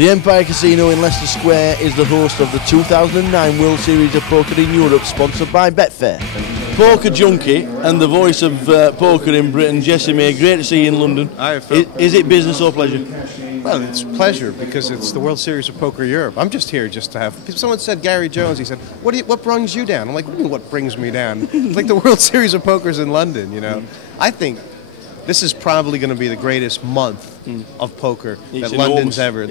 The Empire Casino in Leicester Square is the host of the 2009 World Series of Poker in Europe, sponsored by Betfair. Poker junkie and the voice of poker in Britain, Jesse May, great to see you in London. Hi, Phil. Is it business or pleasure? Well, it's pleasure because it's the World Series of Poker Europe. I'm just here just to have... Someone said Gary Jones, he said, what brings you down? I'm like, what do you mean what brings me down? It's like the World Series of Poker's in London, you know? I think this is probably going to be the greatest month of poker that London's ever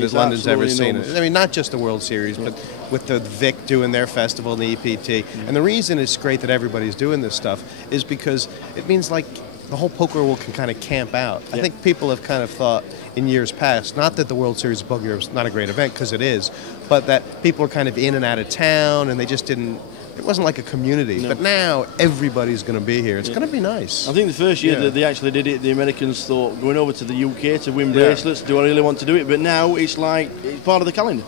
seen. I mean, not just the World Series, but with the Vic doing their festival and the EPT. And the reason it's great that everybody's doing this stuff is because it means like the whole poker world can kind of camp out. I think people have kind of thought in years past, not that the World Series of Poker is not a great event, because it is, but that people are kind of in and out of town and they just didn't... It wasn't like a community, but now everybody's going to be here. It's going to be nice. I think the first year that they actually did it, the Americans thought going over to the UK to win bracelets, do I really want to do it? But now it's like it's part of the calendar.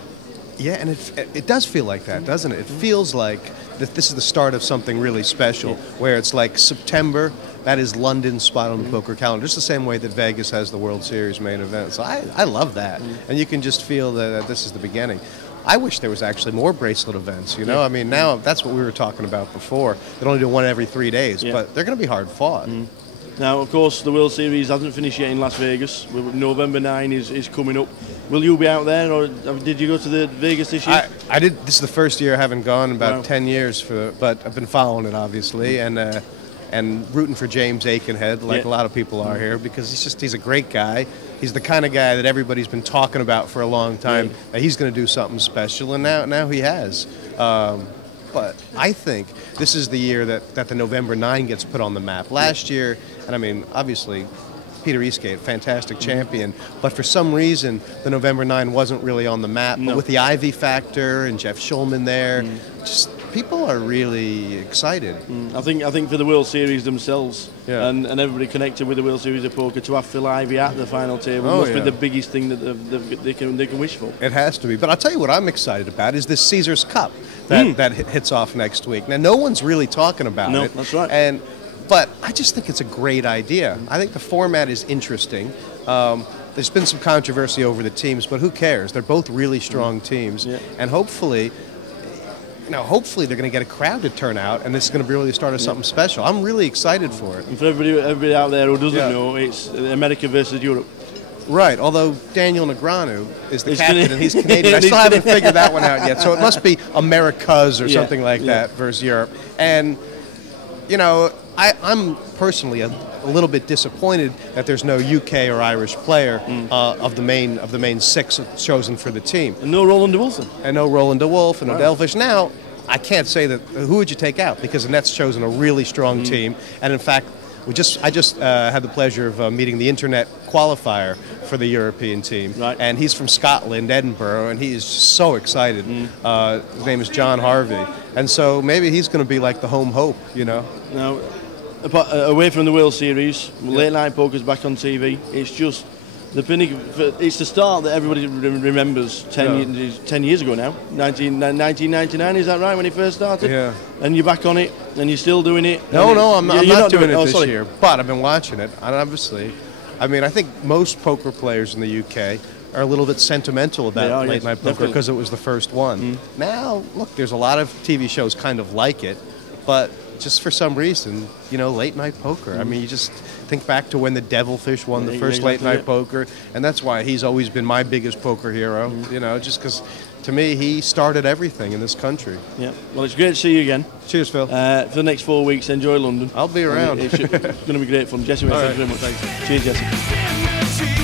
Yeah, and it does feel like that, doesn't it? It feels like that this is the start of something really special, where it's like September, that is London's spot on the poker calendar, just the same way that Vegas has the World Series main event. So I love that, and you can just feel that this is the beginning. I wish there was actually more bracelet events, you know? I mean, now that's what we were talking about before. They only do one every 3 days, but they're going to be hard fought. Now, of course, the World Series hasn't finished yet in Las Vegas. November 9 is coming up. Will you be out there, or did you go to the Vegas this year? I did. This is the first year I haven't gone in about 10 years, but I've been following it, obviously, and rooting for James Aikenhead, like a lot of people are here, because he's a great guy. He's the kind of guy that everybody's been talking about for a long time, that he's going to do something special, and now he has. But I think this is the year that the November 9 gets put on the map. Last year, and I mean, obviously, Peter Eastgate, fantastic champion, but for some reason, the November 9 wasn't really on the map. But with the Ivy factor and Jeff Shulman there, just people are really excited. I think for the World Series themselves, and everybody connected with the World Series of Poker, to have Phil Ivey at the final table must be the biggest thing that they can wish for. It has to be. But I'll tell you what I'm excited about is this Caesars Cup that hits off next week. Now, no one's really talking about it. No, that's right. But I just think it's a great idea. I think the format is interesting. There's been some controversy over the teams, but who cares? They're both really strong teams, and hopefully they're going to get a crowd to turn out, and this is going to be really start of something special. I'm really excited for it. And for everybody out there who doesn't know, it's America versus Europe. Right, although Daniel Negreanu is the captain and he's Canadian. I still haven't figured that one out yet, so it must be Americas or something like that versus Europe. And, you know, I'm personally a little bit disappointed that there's no UK or Irish player of the main six chosen for the team. And no Roland de Wolf. And no Roland de Wolf and no Delfish. Now, I can't say that. Who would you take out? Because the Nets chosen a really strong team, and in fact, I just had the pleasure of meeting the internet qualifier for the European team, and he's from Scotland, Edinburgh, and he is so excited. His name is John Harvey, and so maybe he's going to be like the home hope, you know. Now, away from the World Series, late night poker's back on TV. It's just the pinnacle. It's the start that everybody remembers 10 years ago now. 1999, is that right, when it first started? Yeah. And you're back on it, and you're still doing it. No, I'm not doing it this year. But I've been watching it, and obviously, I mean, I think most poker players in the UK are a little bit sentimental about late night poker because it was the first one. Now, look, there's a lot of TV shows kind of like it, but just for some reason, you know, late night poker. I mean, you just think back to when the Devilfish won the first late night poker, and that's why he's always been my biggest poker hero, you know, just because to me he started everything in this country. Yeah, well, it's great to see you again. Cheers, Phil. For the next 4 weeks, enjoy London. I'll be around. It's going to be great fun. Jesse, thank you very much. Thanks. Cheers, Jesse.